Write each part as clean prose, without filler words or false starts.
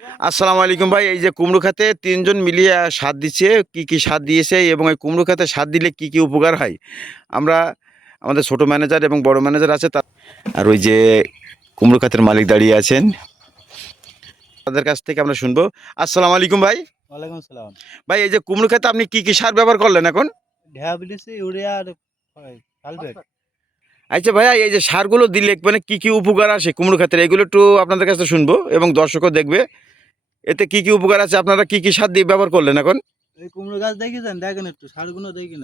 আসসালামু আলাইকুম ভাই। এই যে কুমড়ো খাতে ৩ জন মিলিয়ে সার দিচ্ছে, কি, কি সার দিয়েছে এবং এই কুমড়ো খাতে সার দিলে কি, কি উপকার হয়? আমরা আমাদের ছোট ম্যানেজার এবং বড় ম্যানেজার আছে আর ওই যে কুমড়ো খাতের মালিক দাঁড়িয়ে আছেন। তাদের কাছ থেকে আমরা শুনবো। আসসালামু আলাইকুম ভাই। ওয়ালাইকুম আসসালাম। ভাই এই যে কুমড়ো খাতে আপনি কি, কি সার ব্যবহার করলেন এখন? ঢেয়া ইউরিয়া আর সালফেট। আচ্ছা ভাইয়া, এই যে সারগুলো দিলে মানে কি, কি উপকার আসে কুমড়ো খাতের, এগুলো একটু আপনাদের কাছে শুনবো এবং দর্শকও দেখবে। এতে কি, কি উপকার আছে? আপনারা কি, কি সার দিয়ে ব্যবহার করলেন এখন? এই কুমড়ো গাছ দেখেছেন? দেখেন একটু সারগুলো দেখেন।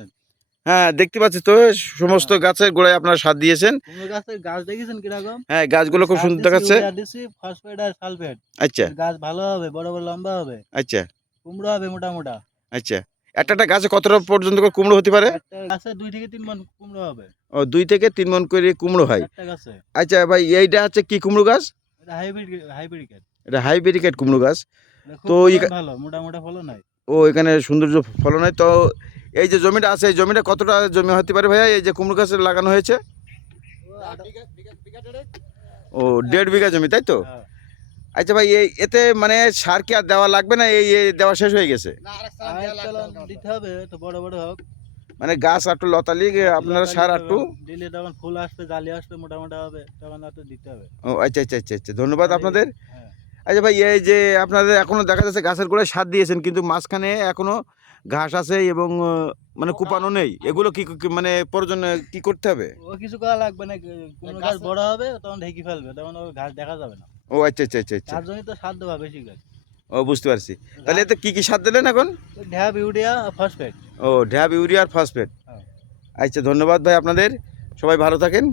হ্যাঁ, দেখতে পাচ্ছি তো সমস্ত হ্যাঁ, গাছের গোড়ায় আপনারা সার দিয়েছেন। কুমড়ো গাছের গাছ দেখেছেন কিরকম? হ্যাঁ, গাছগুলো খুব সার সুন্দর দিছি, দেখাচ্ছে। ইউরিয়া দিছি, ফসফেট আর সালফেট। আচ্ছা, গাছ ভালো হবে, বড় বড় লম্বা হবে, আচ্ছা, কুমড়ো হবে মোটা মোটা। আচ্ছা। একটা, একটা গাছে কতটা পর্যন্ত করে কুমড়ো হতে পারে? একটা গাছে 2 থেকে 3 মণ কুমড়ো হবে। ও ২ থেকে ৩ মণ করে কুমড়ো হয়। একটা গাছে। আচ্ছা ভাই, এইটা হচ্ছে কি কুমড়ো গাছ? এটা হাইব্রিড। এটা হাইব্রিকেট কুমড়ো গাছ। এটা খুব তো ফলন ভালো, মোটা মোটা ফলন হয়। এখানে সৌন্দর্য ফলন হয়। তো এই যে জমিটা আছে, এই জমিটা কতটা জমি হতে পারে ভাইয়া এই যে কুমড়ো গাছ লাগানো হয়েছে? ও বিঘা দেড়েক। ও ১.৫ বিঘা জমি, তাই তো? হ্যাঁ। আচ্ছা ভাই, এতে মানে সার কি আর দেওয়া লাগবে না? দেওয়া শেষ হয়ে গেছে? দিতে হবে তো, বড় বড় হোক। মানে গাছ একটু লতালি আপনারা সার একটু। দিলে তখন ফুল আসবে, জালি আসবে, মোটা মোটা হবে, তখন একটু দিতে হবে। ও আচ্ছা, আচ্ছা, আচ্ছা, আচ্ছা। ধন্যবাদ আর আপনাদের। হ্যাঁ। আচ্ছা ভাই, এই যে আপনাদের এখনো দেখা যাচ্ছে গাছের গোড়ায় সার দিয়েছেন কিন্তু মাঝখানে এখনো ঘাস আছে এবং মানে কুপানো নেই। এগুলো মানে প্রয়োজন কি করতে হবে? ও কিছু করা লাগবে না। কোনো গাছ বড় হবে তখন ঢেকে ফেলবে, তখন ও ঘাস দেখা যাবে না। ও আচ্ছা, আচ্ছা, আচ্ছা, আচ্ছা। তার জন্যই তো সার দেওয়া বেশি গাছ। ও বুঝতে পারছি। তাহলে এতে কি, কি সার দিলেন এখন? ঢ্যাপ, ইউরিয়া, ফসফেট। ও ঢ্যাপ, ইউরিয়া আর ফসফেট। হ্যাঁ। আচ্ছা, ধন্যবাদ ভাই আপনাদের। সবাই ভালো থাকেন।